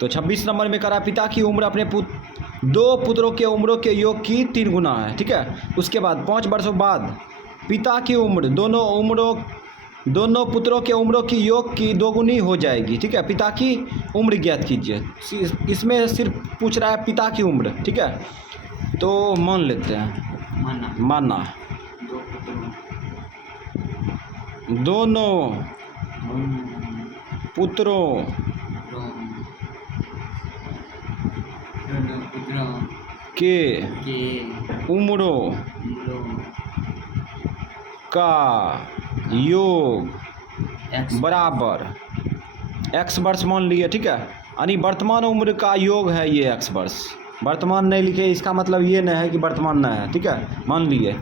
तो 26 नंबर में करा पिता की उम्र अपने दो पुत्रों के उम्रों के योग की 3 गुना है, ठीक है। उसके बाद 5 वर्षों बाद पिता की उम्र दोनों पुत्रों के उम्रों की योग की 2 गुनी हो जाएगी, ठीक है। पिता की उम्र ज्ञात कीजिए। इसमें सिर्फ पूछ रहा है पिता की उम्र, ठीक है। तो मान लेते हैं, माना दोनों पुत्रों के उम्रों का योग बराबर x वर्ष मान लिए, ठीक है। यानी वर्तमान उम्र का योग है ये x वर्ष। वर्तमान नहीं लिखे, इसका मतलब ये नहीं है कि वर्तमान नहीं है, ठीक है। मान लिए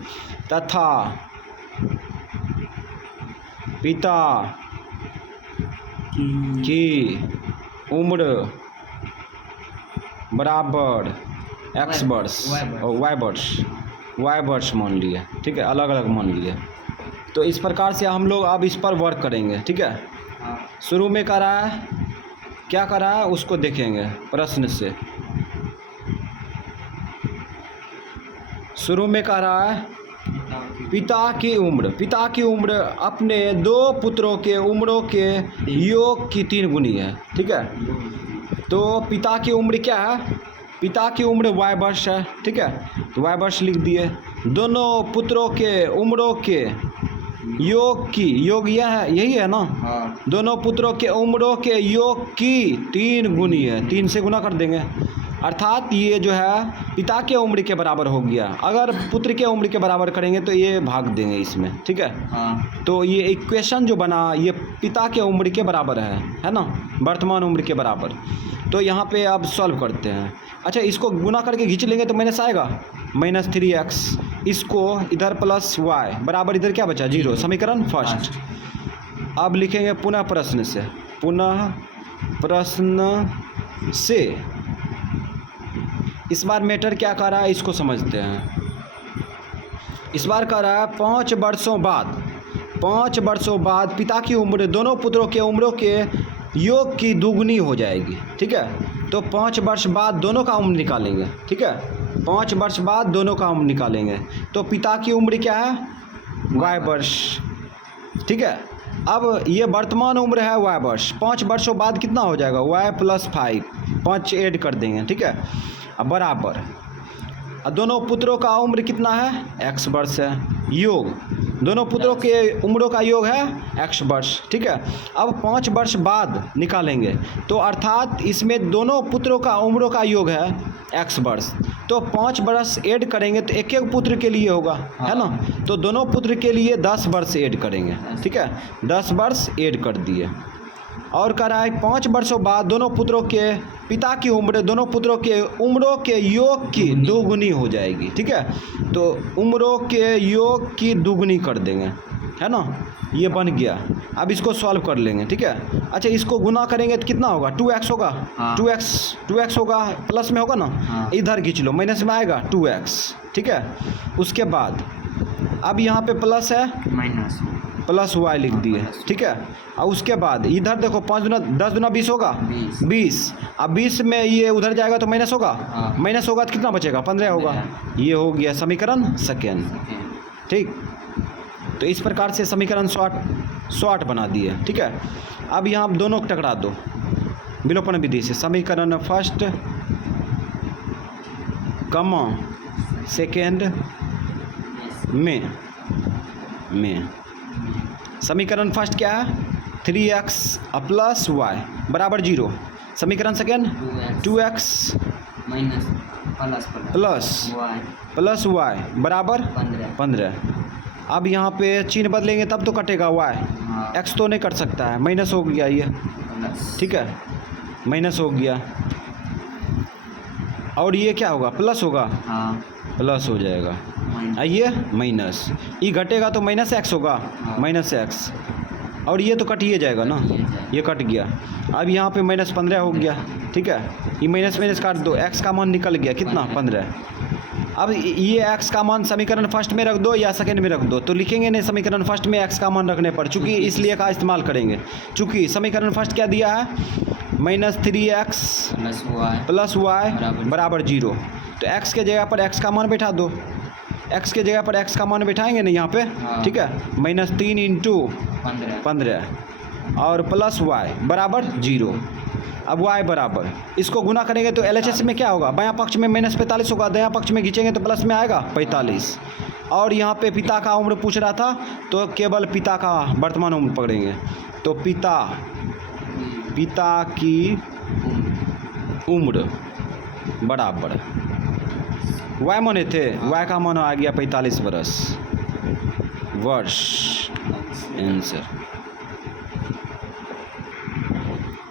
तथा पिता की उम्र बराबर x वर्ष और y वर्ष मान लिए, ठीक है। अलग अलग मान लिए। तो इस प्रकार से हम लोग अब इस पर वर्क करेंगे, ठीक है। शुरू में कर रहा है, क्या कर रहा है उसको देखेंगे प्रश्न से। शुरू में कह रहा है पिता की उम्र अपने 2 पुत्रों के उम्रों के योग की 3 गुनी है, ठीक है। तो पिता की उम्र क्या है, पिता की उम्र y वर्ष है, ठीक है। तो y वर्ष लिख दिए। दोनों पुत्रों के उम्रों के योग की, योग यह है, यही है ना। दोनों पुत्रों के उम्रों के योग की 3 गुनी है, 3 से गुना कर देंगे। अर्थात ये जो है पिता के उम्र के बराबर हो गया। अगर पुत्र के उम्र के बराबर करेंगे तो ये भाग देंगे इसमें, ठीक है। तो ये इक्वेशन जो बना ये पिता के उम्र के बराबर है ना, वर्तमान उम्र के बराबर। तो यहाँ पे अब सॉल्व करते हैं। अच्छा, इसको गुना करके खींच लेंगे तो माइनस आएगा, -3x। इसको इधर प्लस y बराबर इधर क्या बचा 0, समीकरण फर्स्ट। अब लिखेंगे पुनः प्रश्न से। इस बार मैटर क्या कर रहा है इसको समझते हैं। इस बार कह रहा है 5 वर्षों बाद पिता की उम्र दोनों पुत्रों के उम्रों के योग की 2 गुनी हो जाएगी, ठीक है। तो 5 वर्ष बाद दोनों का उम्र निकालेंगे, ठीक है। 5 वर्ष बाद दोनों का उम्र निकालेंगे। तो पिता की उम्र क्या है y वर्ष, ठीक है। अब ये वर्तमान उम्र है y वर्ष। 5 वर्षों बाद कितना हो जाएगा y + 5, 5 ऐड कर देंगे, ठीक है। अब बराबर दोनों पुत्रों का उम्र कितना है x वर्ष है, योग दोनों पुत्रों के उम्रों का योग है x वर्ष, ठीक है। अब 5 वर्ष बाद निकालेंगे तो अर्थात इसमें दोनों पुत्रों का उम्रों का योग है x वर्ष। तो 5 वर्ष ऐड करेंगे तो एक एक पुत्र के लिए होगा, है ना। तो दोनों पुत्र के लिए 10 वर्ष ऐड करेंगे, ठीक है। 10 वर्ष ऐड कर दिए। और कह रहा है 5 वर्षों बाद दोनों पुत्रों के पिता की उम्र दोनों पुत्रों के उम्रों के योग की 2 गुनी हो जाएगी, ठीक है। तो उम्रों के योग की 2 गुनी कर देंगे, है ना। ये बन गया। अब इसको सॉल्व कर लेंगे, ठीक है। अच्छा, इसको गुना करेंगे तो कितना होगा 2x होगा, 2x होगा, प्लस में होगा ना। इधर खींच लो, माइनस में आएगा 2x, ठीक है। उसके बाद अब यहाँ पे प्लस है प्लस y लिख दिए, ठीक है। और उसके बाद इधर देखो 5 दूना 10 दूना 20 होगा 20। अब 20 में ये उधर जाएगा तो माइनस होगा, माइनस होगा तो कितना बचेगा 15 होगा। ये हो गया समीकरण सेकेंड, ठीक। तो इस प्रकार से समीकरण शॉर्ट बना दिए, ठीक है। अब यहाँ दोनों को टकरा दो विलोपन विधि से। समीकरण फर्स्ट कमा सेकेंड में समीकरण फर्स्ट क्या है 3x + y बराबर 0। समीकरण सेकेंड 2x प्लस y बराबर 15। अब यहाँ पे चिन्ह बदलेंगे तब तो कटेगा y, x तो नहीं कट सकता है, माइनस हो गया ये, ठीक है। माइनस हो गया और ये क्या होगा प्लस होगा, प्लस हो जाएगा। ये माइनस, ये घटेगा तो -x होगा, -x। और ये तो कटिए जाएगा ना, ये कट गया। अब यहाँ पे -15 हो गया, ठीक है। ये माइनस काट दो, x का मान निकल गया कितना 15। अब ये x का मान समीकरण फर्स्ट में रख दो या सेकंड में रख दो, तो लिखेंगे नहीं समीकरण फर्स्ट में x का मान रखने पर, चूँकि इसलिए का इस्तेमाल करेंगे, चूँकि समीकरण फर्स्ट क्या दिया है -3x प्लस वाई बराबर 0। तो x के जगह पर x का मान बैठा दो, x के जगह पर x का मान बैठाएंगे ना यहाँ पे, ठीक है, -3 × 15 और प्लस वाई बराबर 0। अब y बराबर इसको गुना करेंगे तो LHS में क्या होगा, बायां पक्ष में -45 होगा, दायां पक्ष में खींचेंगे तो प्लस में आएगा 45। और यहाँ पे पिता का उम्र पूछ रहा था तो केवल पिता का वर्तमान उम्र पकड़ेंगे, तो पिता की उम्र बराबर y माने थे, y का मान आ गया 45 वर्ष आंसर।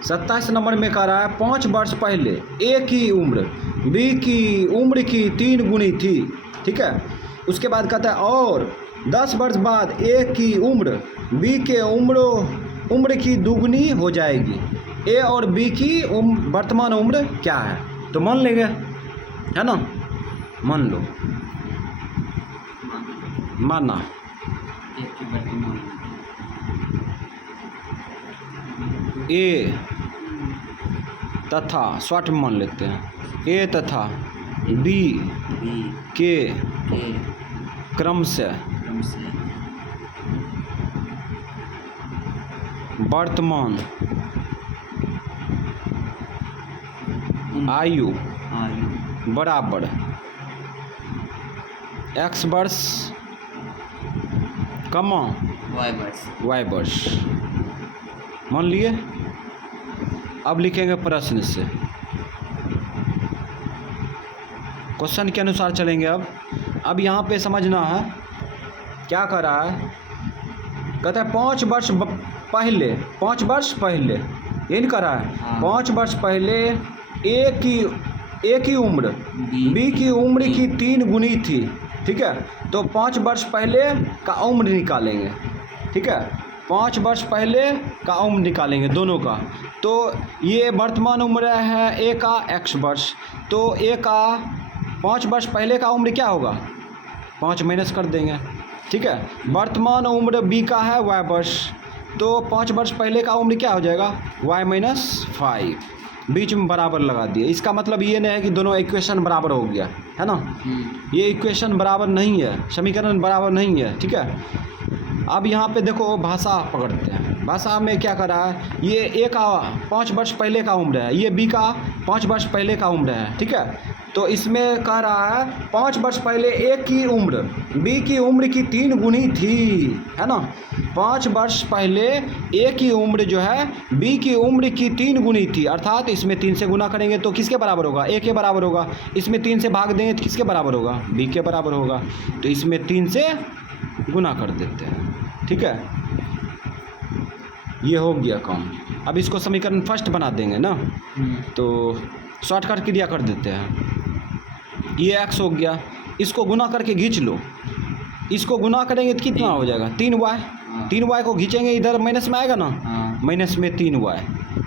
27 नंबर में कह रहा है 5 वर्ष पहले A की उम्र B की उम्र की 3 गुनी थी, ठीक है। उसके बाद कहता है और 10 वर्ष बाद A की उम्र B के उम्र की दुगनी हो जाएगी। A और B की वर्तमान उम्र क्या है, तो मान लेंगे, है ना, मान लो, माना A तथा शॉर्ट में मान लेते हैं, A तथा B के क्रम से वर्तमान आयु बराबर x वर्ष कमा y वर्ष मान लिए। अब लिखेंगे प्रश्न से, क्वेश्चन के अनुसार चलेंगे। अब यहाँ पे समझना है क्या कर रहा है, कहता है 5 वर्ष पहले ये नहीं कर रहा है, 5 वर्ष पहले A की उम्र B की उम्र की 3 गुनी थी, ठीक है। तो 5 वर्ष पहले का उम्र निकालेंगे, ठीक है, 5 वर्ष पहले का उम्र निकालेंगे दोनों का। तो ये वर्तमान उम्र है A का x वर्ष, तो A का 5 वर्ष पहले का उम्र क्या होगा, 5 माइनस कर देंगे, ठीक है। वर्तमान उम्र B का है y वर्ष, तो 5 वर्ष पहले का उम्र क्या हो जाएगा y-5, बीच में बराबर लगा दिए। इसका मतलब ये नहीं है कि दोनों इक्वेशन बराबर हो गया, है ना, ये इक्वेशन बराबर नहीं है, समीकरण बराबर नहीं है, ठीक है। अब यहाँ पे देखो भाषा पकड़ते हैं, भाषा में क्या कर रहा है, ये A का 5 वर्ष पहले का उम्र है, ये B का 5 वर्ष पहले का उम्र है, ठीक है। तो इसमें कह रहा है 5 वर्ष पहले A की उम्र B की उम्र की 3 गुनी थी, है ना। 5 वर्ष पहले A की उम्र जो है B की उम्र की 3 गुनी थी, अर्थात इसमें 3 से गुना करेंगे तो किसके बराबर होगा, A के बराबर होगा। इसमें 3 से भाग देंगे तो किसके बराबर होगा, B के बराबर होगा। तो इसमें 3 से गुना कर देते हैं, ठीक है, ये हो गया काम। अब इसको समीकरण फर्स्ट बना देंगे ना, तो शॉर्टकट क्रिया कर देते हैं। ये x हो गया, इसको गुना करके खींच लो, इसको गुना करेंगे तो कितना हो जाएगा 3y, 3y को खींचेंगे इधर माइनस में आएगा ना, माइनस में 3y,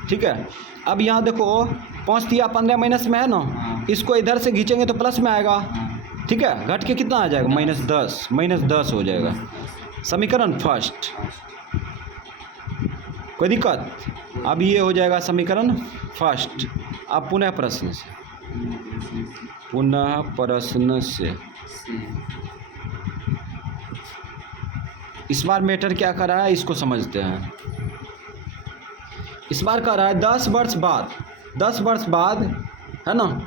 ठीक है। अब यहाँ देखो 5 या 15 माइनस में है ना, इसको इधर से खींचेंगे तो प्लस में आएगा, ठीक है, घट के कितना आ जाएगा -10 हो जाएगा। समीकरण फर्स्ट, कोई दिक्कत। अब ये हो जाएगा समीकरण फर्स्ट। अब पुनः प्रश्न से इस बार मैटर क्या कर रहा है इसको समझते हैं। इस बार कह रहा है 10 वर्ष बाद है ना,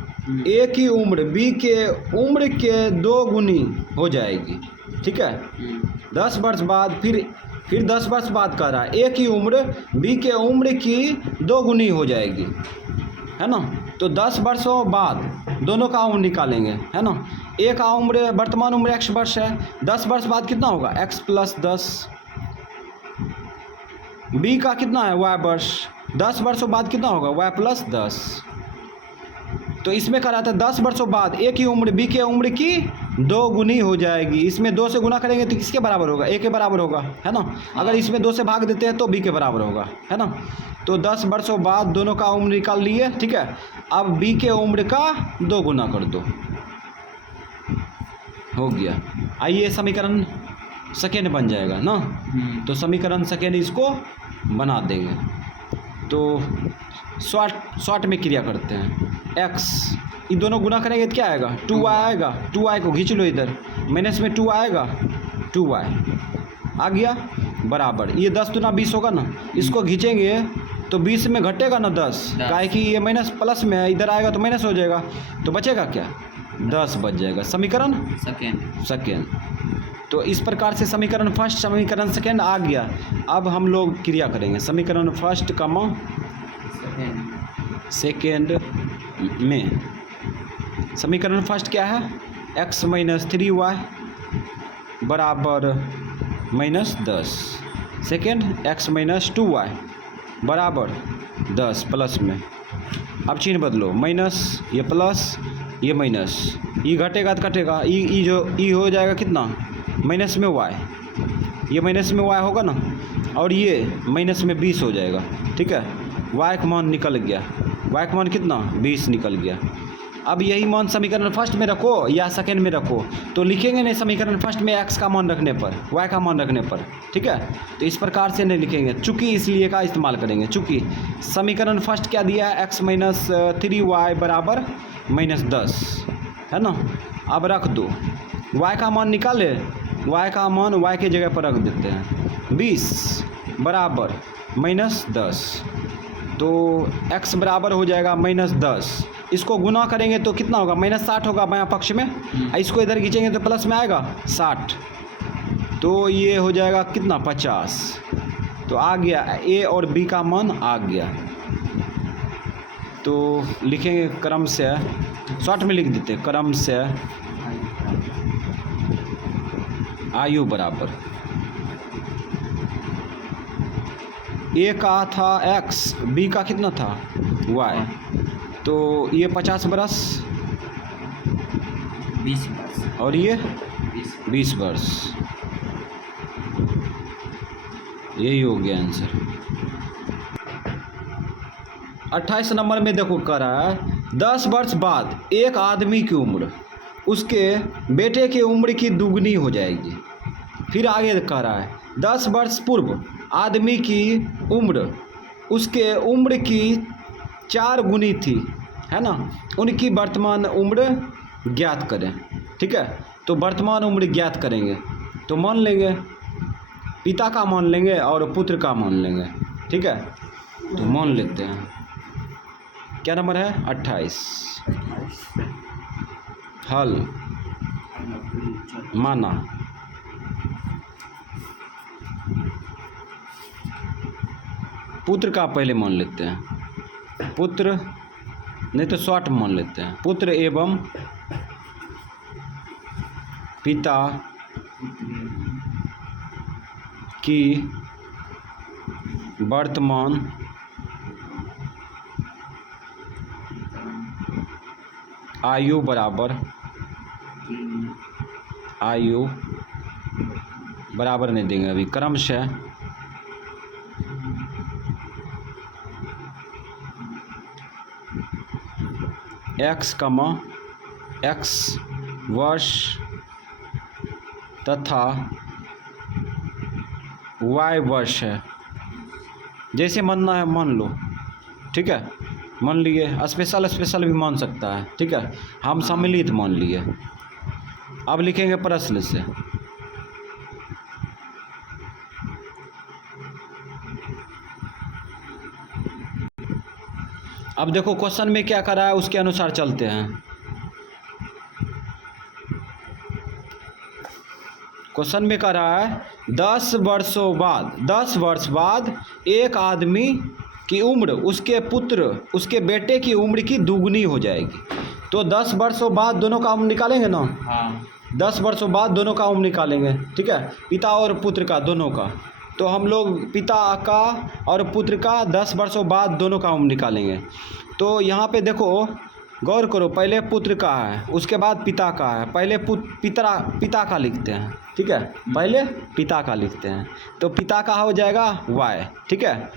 A की उम्र B के उम्र के 2 गुनी हो जाएगी, ठीक है। 10 वर्ष बाद फिर 10 वर्ष बाद कह रहा है A की उम्र B के उम्र की 2 गुनी हो जाएगी, है ना। तो 10 वर्षों बाद दोनों का उम्र निकालेंगे, है ना। A का उम्र वर्तमान उम्र x वर्ष है, 10 वर्ष बाद कितना होगा x + 10, B का कितना है y वर्ष, 10 वर्षों बाद कितना होगा y + 10। तो इसमें कह रहा था 10 वर्षों बाद A की उम्र B के उम्र की 2 गुनी हो जाएगी। इसमें 2 से गुना करेंगे तो किसके बराबर होगा, A के बराबर होगा, है ना। अगर इसमें 2 से भाग देते हैं तो B के बराबर होगा, है ना। तो 10 वर्षों बाद दोनों का उम्र निकाल लिए, ठीक है। अब B के उम्र का 2 गुना कर दो, हो गया। आइए समीकरण सेकेंड बन जाएगा ना, तो समीकरण सेकेंड इसको बना देंगे। तो शॉर्ट में क्रिया करते हैं। x ये दोनों गुना करेंगे तो क्या आएगा, 2y आएगा। 2y को खींच लो इधर, माइनस में 2 आएगा, 2y आ गया बराबर। ये 10 दूना 20 होगा ना, इसको खींचेंगे तो 20 में घटेगा ना 10, काहे कि ये माइनस प्लस में है, इधर आएगा तो माइनस हो जाएगा, तो बचेगा क्या, 10 बच जाएगा। समीकरण सेकेंड। तो इस प्रकार से समीकरण फर्स्ट समीकरण सेकेंड आ गया। अब हम लोग क्रिया करेंगे समीकरण फर्स्ट कमा सेकेंड में। समीकरण फर्स्ट क्या है, x माइनस 3y बराबर minus 10। Second x minus 2y बराबर 10 प्लस में। अब चिन्ह बदलो, माइनस ये प्लस ये माइनस, ये घटेगा तो घटेगा, ई जो ई हो जाएगा कितना, माइनस में y, ये माइनस में y होगा ना, और ये माइनस में 20 हो जाएगा। ठीक है, y का मान निकल गया, y का मान कितना 20 निकल गया। अब यही मान समीकरण फर्स्ट में रखो या सेकेंड में रखो, तो लिखेंगे नहीं समीकरण फर्स्ट में x का मान रखने पर, y का मान रखने पर। ठीक है, तो इस प्रकार से नहीं लिखेंगे, चूँकि इसलिए का इस्तेमाल करेंगे, चूँकि समीकरण फर्स्ट क्या दिया है, x माइनस 3y बराबर माइनस 10 है ना। अब रख दो, y का मान निकाले, y का मान y के जगह पर रख देते हैं, 20 बराबर माइनस 10, तो x बराबर हो जाएगा माइनस 10। इसको गुना करेंगे तो कितना होगा, माइनस 60 होगा बायां पक्ष में, इसको इधर खींचेंगे तो प्लस में आएगा 60, तो ये हो जाएगा कितना 50। तो आ गया a और b का मान आ गया। तो लिखेंगे क्रम से, शॉर्ट में लिख देते क्रम से आयु बराबर, a का था x, b का कितना था y, तो ये 50 बरस 20 वर्ष और ये 20 वर्ष, यही हो गया आंसर। 28 नंबर में देखो कह रहा है 10 वर्ष बाद एक आदमी की उम्र उसके बेटे की उम्र की दुगनी हो जाएगी। फिर आगे कह रहा है 10 वर्ष पूर्व आदमी की उम्र उसके उम्र की 4 गुनी थी, है ना। उनकी वर्तमान उम्र ज्ञात करें। ठीक है, तो वर्तमान उम्र ज्ञात करेंगे तो मान लेंगे, पिता का मान लेंगे और पुत्र का मान लेंगे। ठीक है, तो मान लेते हैं, क्या नंबर है 28। हल माना, पुत्र का पहले मान लेते हैं, पुत्र नहीं तो शॉर्ट मान लेते हैं, पुत्र एवं पिता की वर्तमान आयु बराबर, आयु बराबर नहीं देंगे अभी, क्रम से x, x वर्ष तथा y वर्ष है। जैसे मानना है मान लो। ठीक है, मान लिए, स्पेशल भी मान सकता है। ठीक है, हम सम्मिलित मान लिए। अब लिखेंगे प्रश्न से, अब देखो क्वेश्चन में क्या करा है उसके अनुसार चलते हैं। क्वेश्चन में कह रहा है 10 वर्ष बाद एक आदमी की उम्र उसके पुत्र उसके बेटे की उम्र की दुगनी हो जाएगी। तो 10 वर्षों बाद दोनों का उम्र निकालेंगे ना। हाँ, 10 वर्षों बाद दोनों का उम्र निकालेंगे। ठीक है, पिता और पुत्र का दोनों का। तो हम लोग पिता का और पुत्र का 10 वर्षों बाद दोनों का उम्र निकालेंगे। तो यहाँ पे देखो गौर करो, पहले पुत्र का है उसके बाद पिता का है, पहले पिता का लिखते हैं। ठीक है, पहले पिता का लिखते हैं, तो पिता का हो जाएगा y। ठीक है,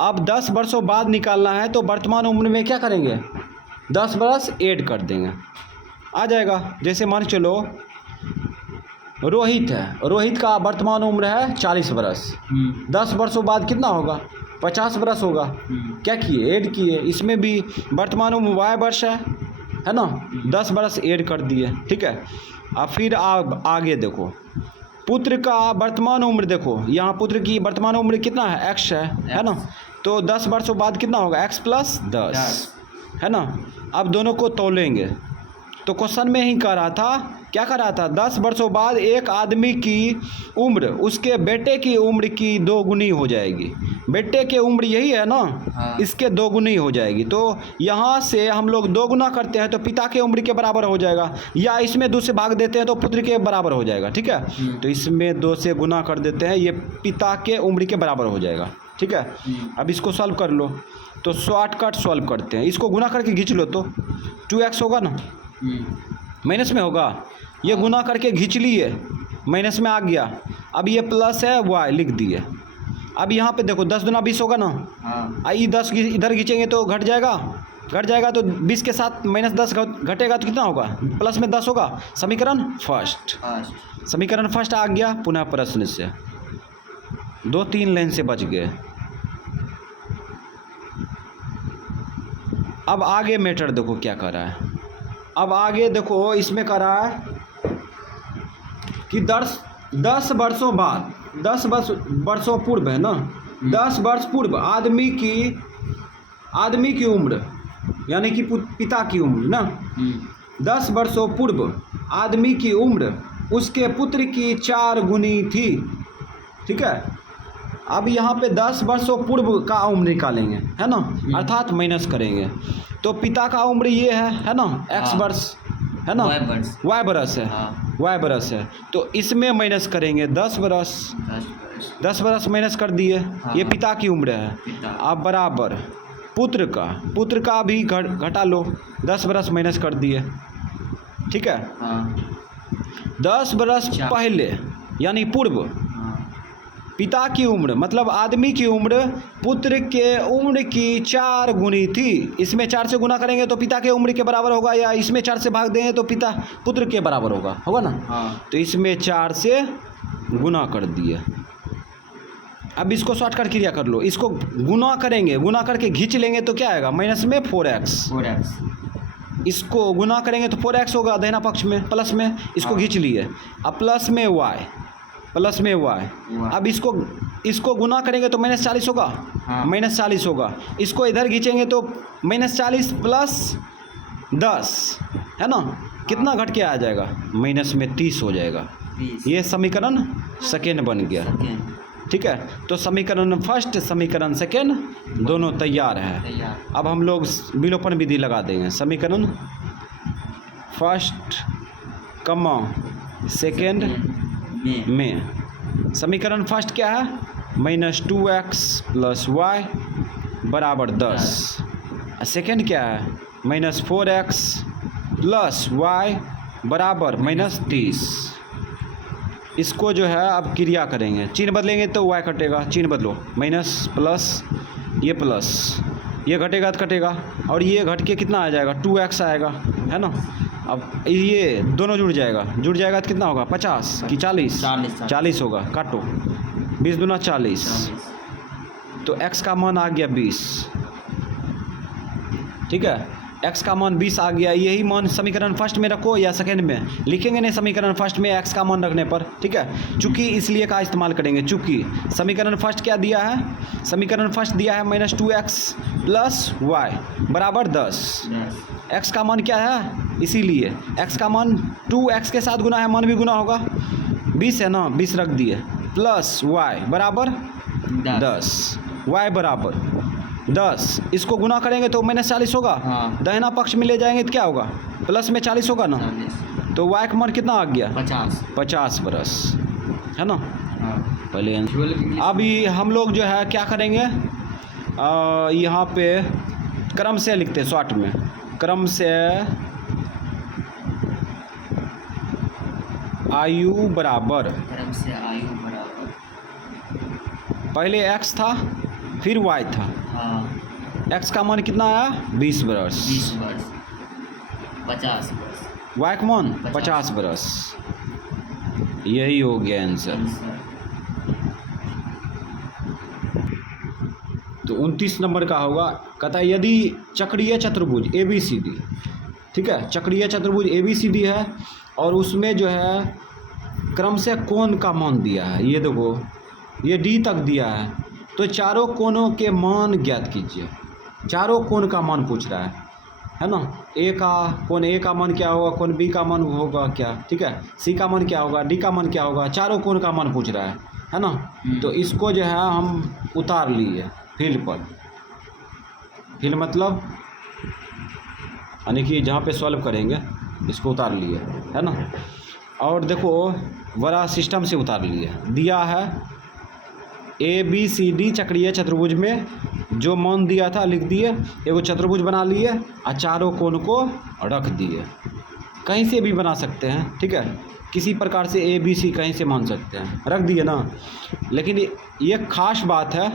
अब 10 वर्षों बाद निकालना है तो वर्तमान उम्र में क्या करेंगे, 10 वर्ष ऐड कर देंगे, आ जाएगा। जैसे मान चलो रोहित है, रोहित का वर्तमान उम्र है 40 वर्ष। 10 वर्षों बाद कितना होगा? 50 वर्ष होगा। क्या किए? ऐड किए। इसमें भी वर्तमान उम्र y वर्ष है ना, 10 वर्ष ऐड कर दिए। ठीक है। अब फिर आप आगे देखो, पुत्र का वर्तमान उम्र देखो, यहाँ पुत्र की वर्तमान उम्र कितना है? x है ना। तो 10 वर्षों बाद कितना होगा? x + 10 है ना। अब दोनों को तोलेंगे। तो क्वेश्चन में ही कह रहा था, क्या कह रहा था? 10 वर्षों बाद एक आदमी की उम्र उसके बेटे की उम्र की 2 गुनी हो जाएगी। बेटे की उम्र यही है ना, हाँ। इसके 2 गुनी हो जाएगी। तो यहाँ से हम लोग 2 गुना करते हैं तो पिता के उम्र के बराबर हो जाएगा, या इसमें 2 से भाग देते हैं तो पुत्र के बराबर हो जाएगा। ठीक है। तो इसमें 2 से गुना कर देते हैं, ये पिता के उम्र के बराबर हो जाएगा। ठीक है। अब इसको सॉल्व कर लो। तो शॉर्टकट सॉल्व करते हैं, इसको गुना करके खींच लो तो 2x होगा ना, माइनस में होगा। ये गुना करके खींच लिए, माइनस में आ गया। अब ये प्लस है y लिख दिए। अब यहाँ पे देखो 10 दूना 20 होगा ना। हाँ। ये 10 इधर खींचेंगे तो घट जाएगा तो 20 के साथ -10 घटेगा तो कितना होगा? प्लस में 10 होगा। समीकरण फर्स्ट, समीकरण फर्स्ट आ गया। पुनः प्रश्न से 2-3 लाइन से बच गए। अब आगे मैटर देखो क्या कर रहा है। अब आगे देखो, इसमें कर रहा है कि 10 वर्षों बाद, 10 वर्षों पूर्व है ना, 10 वर्ष पूर्व आदमी की उम्र, यानी कि पिता की उम्र ना, 10 वर्षों पूर्व आदमी की उम्र उसके पुत्र की 4 गुनी थी। ठीक है। अब यहाँ पे 10 वर्षों पूर्व का उम्र निकालेंगे, है ना, अर्थात माइनस करेंगे। तो पिता का उम्र ये है ना, x वर्ष है ना, y वर्ष है, y वर्ष है। तो इसमें माइनस करेंगे 10 वर्ष, 10 वर्ष माइनस कर दिए। ये पिता की उम्र है। अब बराबर पुत्र का भी घटा लो, 10 वर्ष माइनस कर दिए। ठीक है। 10 वर्ष पहले यानी पूर्व पिता की उम्र, मतलब आदमी की उम्र पुत्र के उम्र की 4 गुनी थी। इसमें 4 से गुना करेंगे तो पिता के उम्र के बराबर होगा, या इसमें 4 से भाग देंगे तो पुत्र के बराबर होगा ना। तो इसमें 4 से गुना कर दिए। अब इसको शॉर्टकट क्रिया कर लो। इसको गुना करेंगे, गुना करके खींच लेंगे तो क्या आएगा? माइनस में 4x। इसको गुना करेंगे तो 4x होगा दाहिना पक्ष में, प्लस में इसको खींच लिए। अब प्लस में y, अब इसको गुना करेंगे तो -40 होगा, -40 होगा। इसको इधर खींचेंगे तो -40 + 10 है ना, कितना घट के आ जाएगा? माइनस में 30 हो जाएगा। ये समीकरण सेकेंड बन गया। ठीक है। तो समीकरण फर्स्ट, समीकरण सेकेंड दोनों तैयार है। अब हम लोग विलोपन विधि लगा देंगे। समीकरण फर्स्ट कमा सेकेंड में समीकरण फर्स्ट क्या है? -2x + y बराबर 10। सेकेंड क्या है? -4x + y बराबर -30। इसको जो है अब क्रिया करेंगे, चिन्ह बदलेंगे तो y कटेगा, चिन्ह बदलो, माइनस प्लस, ये प्लस, ये घटेगा तो कटेगा, और ये घट के कितना आ जाएगा? 2x आएगा, है ना। अब ये दोनों जुड़ जाएगा तो कितना होगा? 50 कि 40? 40 होगा। काटो, 20 दूना 40। तो x का मान आ गया 20। ठीक है। x का मान 20 आ गया। यही मान समीकरण फर्स्ट में रखो या सेकेंड में, लिखेंगे नहीं समीकरण फर्स्ट में x का मान रखने पर। ठीक है। चूँकि इसलिए का इस्तेमाल करेंगे, चूँकि समीकरण फर्स्ट क्या दिया है? समीकरण फर्स्ट दिया है -2x + y बराबर 10। x का मान क्या है? इसीलिए x का मान 2x के साथ गुना है, मान भी गुना होगा, 20 है ना, 20 रख दिए, प्लस y बराबर 10, y बराबर 10। इसको गुना करेंगे तो -40 होगा। दाहिना पक्ष में ले जाएंगे तो क्या होगा? प्लस में 40 होगा ना। तो y का मान कितना आ गया? 50 वर्ष, है ना। पहले अभी हम लोग जो है क्या करेंगे, यहाँ पे क्रम से लिखते हैं, शॉर्ट में क्रम से आयु बराबर, पहले x था फिर y था। x का मान कितना आया? 20 वर्ष। 50 वर्ष। y का मान 50 वर्ष। यही हो गया आंसर। तो 29 नंबर का होगा, कहता है यदि चक्रीय चतुर्भुज ABCD, ठीक है, चक्रीय चतुर्भुज ABCD है और उसमें जो है क्रम से कोण का मान दिया है, ये देखो ये D तक दिया है, तो चारों कोणों के मान ज्ञात कीजिए। चारों कोण का मान पूछ रहा है ना। कोण A का मान क्या होगा, कोण B का मान होगा क्या, ठीक है, C का मान क्या होगा, D का मान क्या होगा, चारों कोण का मान पूछ रहा है ना। तो इसको जो है हम उतार लिए फील्ड पर। फील्ड मतलब यानी कि जहाँ पे सॉल्व करेंगे इसको उतार लिए, है ना। और देखो बड़ा सिस्टम से उतार लिए, दिया है ABCD चक्रीय चतुर्भुज में जो मान दिया था लिख दिए, एगो चतुर्भुज बना लिए और चारों कोण को रख दिए। कहीं से भी बना सकते हैं, ठीक है, किसी प्रकार से ABC कहीं से मान सकते हैं, रख दिए ना। लेकिन ये खास बात है,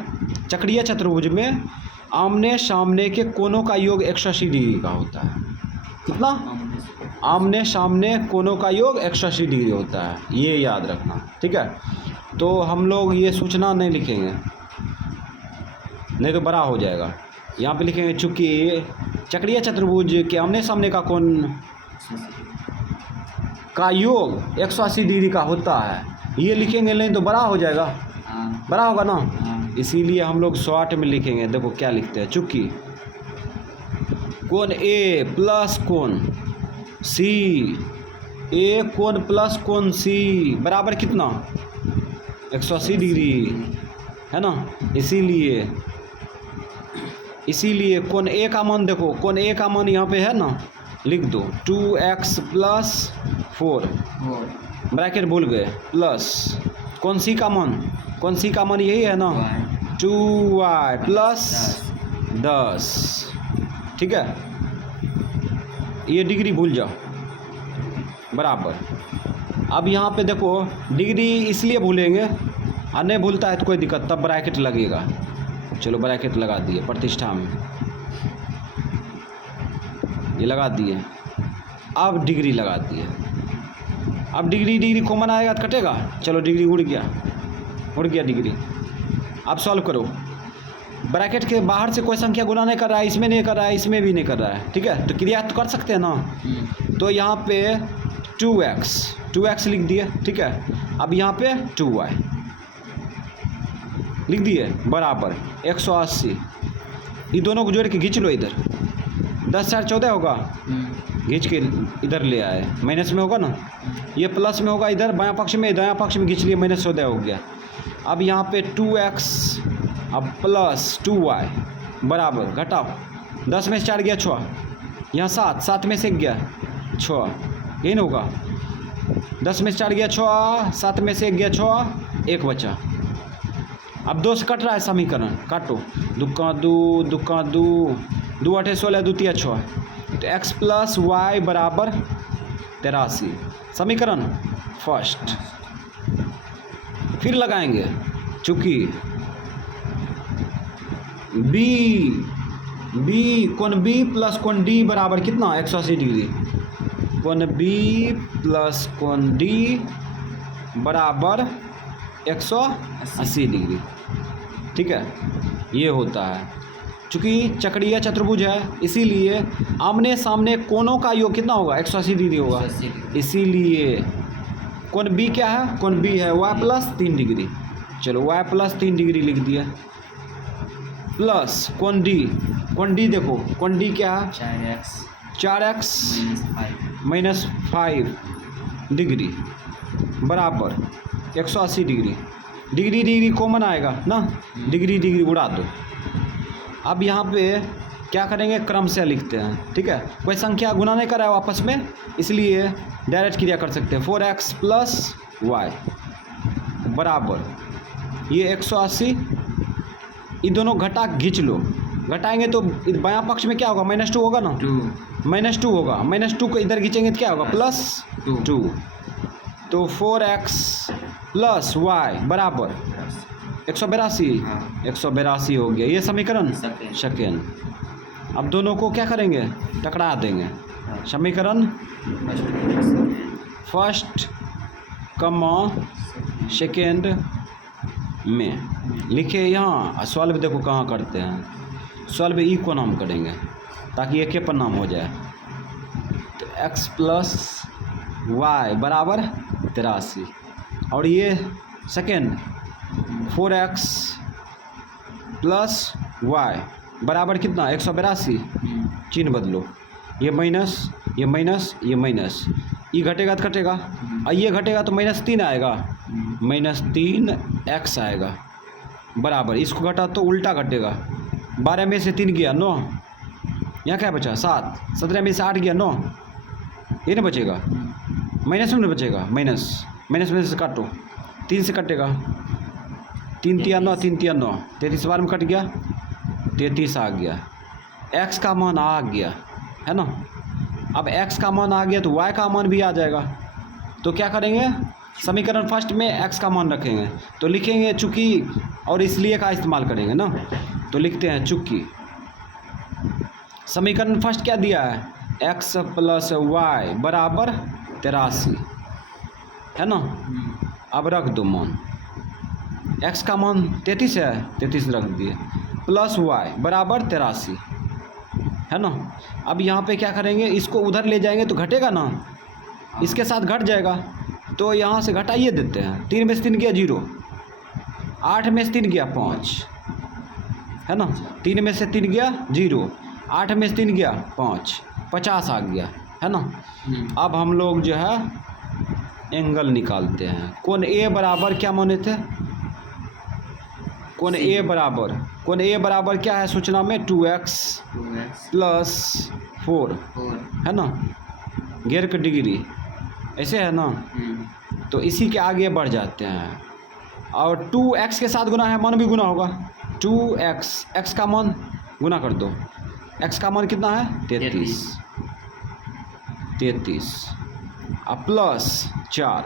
चक्रीय चतुर्भुज में आमने सामने के कोणों का योग 180 डिग्री का होता है। कितना? आमने सामने कोणों का योग 180 डिग्री होता है, ये याद रखना, ठीक है। तो हम लोग ये सूचना नहीं लिखेंगे, नहीं तो बड़ा हो जाएगा। यहाँ पे लिखेंगे चूँकि चक्रीय चतुर्भुज के आमने सामने का कोण का योग 180 डिग्री का होता है, ये लिखेंगे, नहीं तो बड़ा हो जाएगा, बड़ा होगा ना। इसीलिए हम लोग शॉर्ट में लिखेंगे। देखो क्या लिखते हैं, चूँकि कोण A प्लस कोण C, A कोण प्लस कोण C बराबर कितना, 180 डिग्री, है ना। इसीलिए कोण A का मान देखो, कोण A का मान यहाँ पे है ना, लिख दो 2x प्लस 4 ब्रैकेट भूल गए प्लस कोण C का मान यही है ना 2y प्लस 10, ठीक है। ये डिग्री भूल जाओ बराबर। अब यहाँ पे देखो डिग्री इसलिए भूलेंगे, और नहीं भूलता है तो कोई दिक्कत, तब ब्रैकेट लगेगा। चलो ब्रैकेट लगा दिए प्रतिष्ठा में, ये लगा दिए। अब डिग्री लगा दिए, अब डिग्री कॉमन आएगा तो कटेगा। चलो डिग्री उड़ गया डिग्री। अब सॉल्व करो, ब्रैकेट के बाहर से कोई संख्या गुना नहीं कर रहा है, इसमें नहीं कर रहा है, इसमें भी नहीं कर रहा है, ठीक है। तो क्रिया तो कर सकते हैं ना। तो यहाँ पे 2x लिख दिए, ठीक है। अब यहाँ पे 2y लिख दिए बराबर 180। ये दोनों को जोड़ के खींच लो, इधर 10 4 14 होगा, खींच के इधर ले आए, माइनस में होगा ना, ये प्लस में होगा इधर बायां पक्ष में, दायां पक्ष में खींच लिए, -14 हो गया। अब यहाँ पे 2x अब प्लस 2y बराबर, घटाओ 10 में से 4 गया 6, यहाँ 7 में से 1 गया 6, यही ना होगा। 10 में से 4 गया 6, 7 में से 1 गया 6, 1 बचा। अब 2 से कट रहा है समीकरण, काटो, 2 का 2, 2 का 2, 2 8 16, 2 3 6, तो x प्लस वाई बराबर 83 समीकरण फर्स्ट। फिर लगाएंगे चूँकि कोण B प्लस कोण D बराबर कितना 180 डिग्री, कोण B प्लस कोण D बराबर 180 डिग्री, ठीक है। ये होता है, चूँकि चक्रीय चतुर्भुज है इसीलिए आमने सामने कोणों का योग कितना होगा 180 डिग्री होगा। इसीलिए कोण B क्या है, कोण B है y प्लस 3 डिग्री। चलो y प्लस 3 डिग्री लिख दिया, प्लस कोण D देखो, कोण D क्या है 4x माइनस 5 डिग्री बराबर 180 डिग्री। डिग्री कॉमन आएगा ना, डिग्री उड़ा दो। अब यहाँ पे क्या करेंगे, क्रम से लिखते हैं, ठीक है। कोई संख्या गुना नहीं कर रहा है आपस में, इसलिए डायरेक्ट क्रिया कर सकते हैं। 4x प्लस वाई बराबर ये 180, ये दोनों घटा खींच लो, घटाएंगे तो बायां पक्ष में क्या होगा -2 होगा ना, -2 होगा, -2 को इधर खींचेंगे तो क्या होगा +2। तो 4x प्लस वाई बराबर 182 हो गया, ये समीकरण सेकेंड। अब दोनों को क्या करेंगे, टकरा देंगे। समीकरण फर्स्ट कमा सेकेंड में लिखे यहाँ। सॉल्व देखो कहाँ करते हैं, सॉल्व ई को नाम करेंगे ताकि एक पर नाम हो जाए। तो x प्लस वाई बराबर 83 और ये सेकेंड 4x प्लस वाई बराबर कितना 182। चिन्ह बदलो, ये माइनस ये माइनस ये माइनस, ये घटेगा तो घटेगा और ये घटेगा तो -3 आएगा, -3x आएगा बराबर। इसको घटा तो उल्टा घटेगा, 12 में से 3 गया 9, यहाँ क्या बचा 7, 17 में से 8 गया 9, ये नहीं बचेगा, माइनस में नहीं बचेगा, माइनस में से काटो, 3 से कटेगा, 3 3 9, 3 3 9, 33 बार में कट गया, 33 आ गया। x का मान आ गया है ना। अब x का मान आ गया तो y का मान भी आ जाएगा। तो क्या करेंगे, समीकरण फर्स्ट में x का मान रखेंगे, तो लिखेंगे चूंकि और इसलिए का इस्तेमाल करेंगे ना। तो लिखते हैं चूंकि समीकरण फर्स्ट क्या दिया है, x प्लस वाई बराबर 83 है ना। अब रख दो मान, x का मान 33 है, 33 रख दिए, प्लस वाई बराबर 83 है ना। अब यहाँ पे क्या करेंगे, इसको उधर ले जाएंगे तो घटेगा ना, इसके साथ घट जाएगा, तो यहाँ से घटाइए देते हैं। 3 में से 3 गया 0, 8 में से 3 गया 5 है ना, 3 में से 3 गया 0, 8 में से 3 गया 5, 50 आ गया है ना। अब हम लोग जो है एंगल निकालते हैं। कोण ए बराबर क्या माने थे, कोण ए बराबर क्या है सूचना में 2x प्लस 4 है ना, घेर का डिग्री ऐसे है ना। तो इसी के आगे बढ़ जाते हैं और 2x के साथ गुना है, मान भी गुना होगा, 2x, x का मान गुना कर दो, x का मान कितना है 33 अब प्लस 4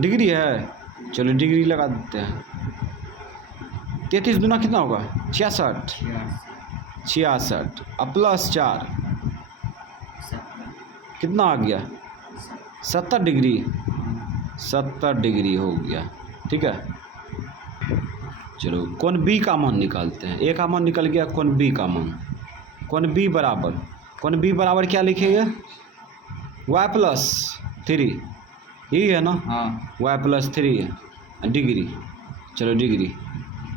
डिग्री है, चलो डिग्री लगा देते हैं। 33 दूना कितना होगा 66 अब प्लस 4 कितना आ गया 70 डिग्री हो गया। ठीक है, चलो कोण बी का मान निकालते हैं। ए का मान निकल गया, कोण बी का मान, कोण बी बराबर क्या लिखेंगे, y+3 यही है ना, y+3 डिग्री। चलो डिग्री,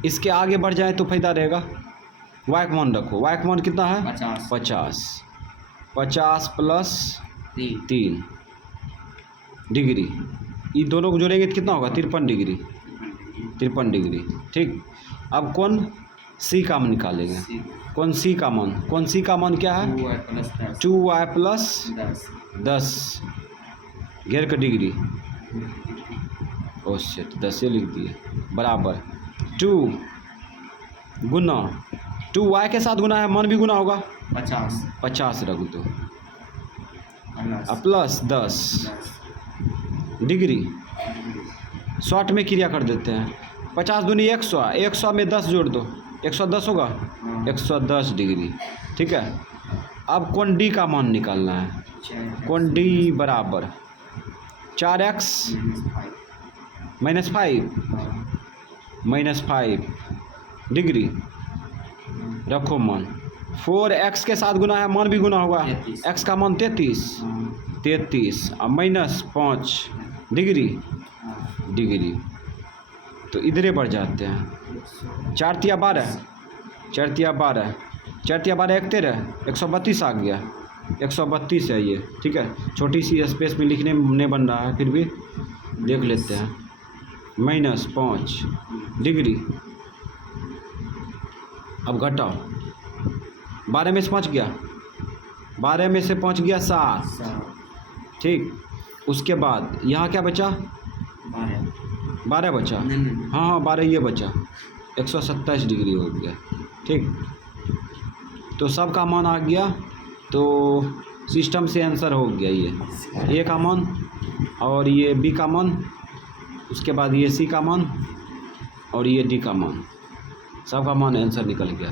इसके आगे बढ़ जाए तो फायदा रहेगा। y का मान रखो, y का मान कितना है 50 प्लस 3 डिग्री, ये दोनों को जोड़ेंगे तो कितना होगा 53 डिग्री। ठीक, अब कोण सी का मान निकालेंगे। कोण सी का मान क्या है 2y+10 घेर का डिग्री, ओ शिट 10 लिख दिए, बराबर 2 गुना 2y के साथ गुना है, मान भी गुना होगा 50 रख दो, प्लस 10 डिग्री। शॉर्ट में क्रिया कर देते हैं, 50 दूनी 100 में 10 जोड़ दो, 110 होगा 110 डिग्री। ठीक है, अब कोण डी का मान निकालना है। कोण डी बराबर 4x -5 डिग्री रखो मान, 4x के साथ गुना है, मान भी गुना होगा, x का मान 33 और -5 डिग्री। तो इधरे बढ़ जाते हैं, 4 तिया 12 1 13 132 आ गया, 132 है ये। ठीक है, छोटी सी स्पेस में लिखने में नहीं बन रहा है, फिर भी देख लेते हैं, -5 डिग्री। अब घटाओ, 12 में से 5 गया, 7। ठीक, उसके बाद यहाँ क्या बचा 12 बचा, हाँ 12 ये बचा, 127 डिग्री हो गया। ठीक, तो सब का मान आ गया, तो सिस्टम से आंसर हो गया ये ए का मान और ये बी का मान, उसके बाद ये सी का मान और ये डी का मान, सब का मान आंसर निकल गया।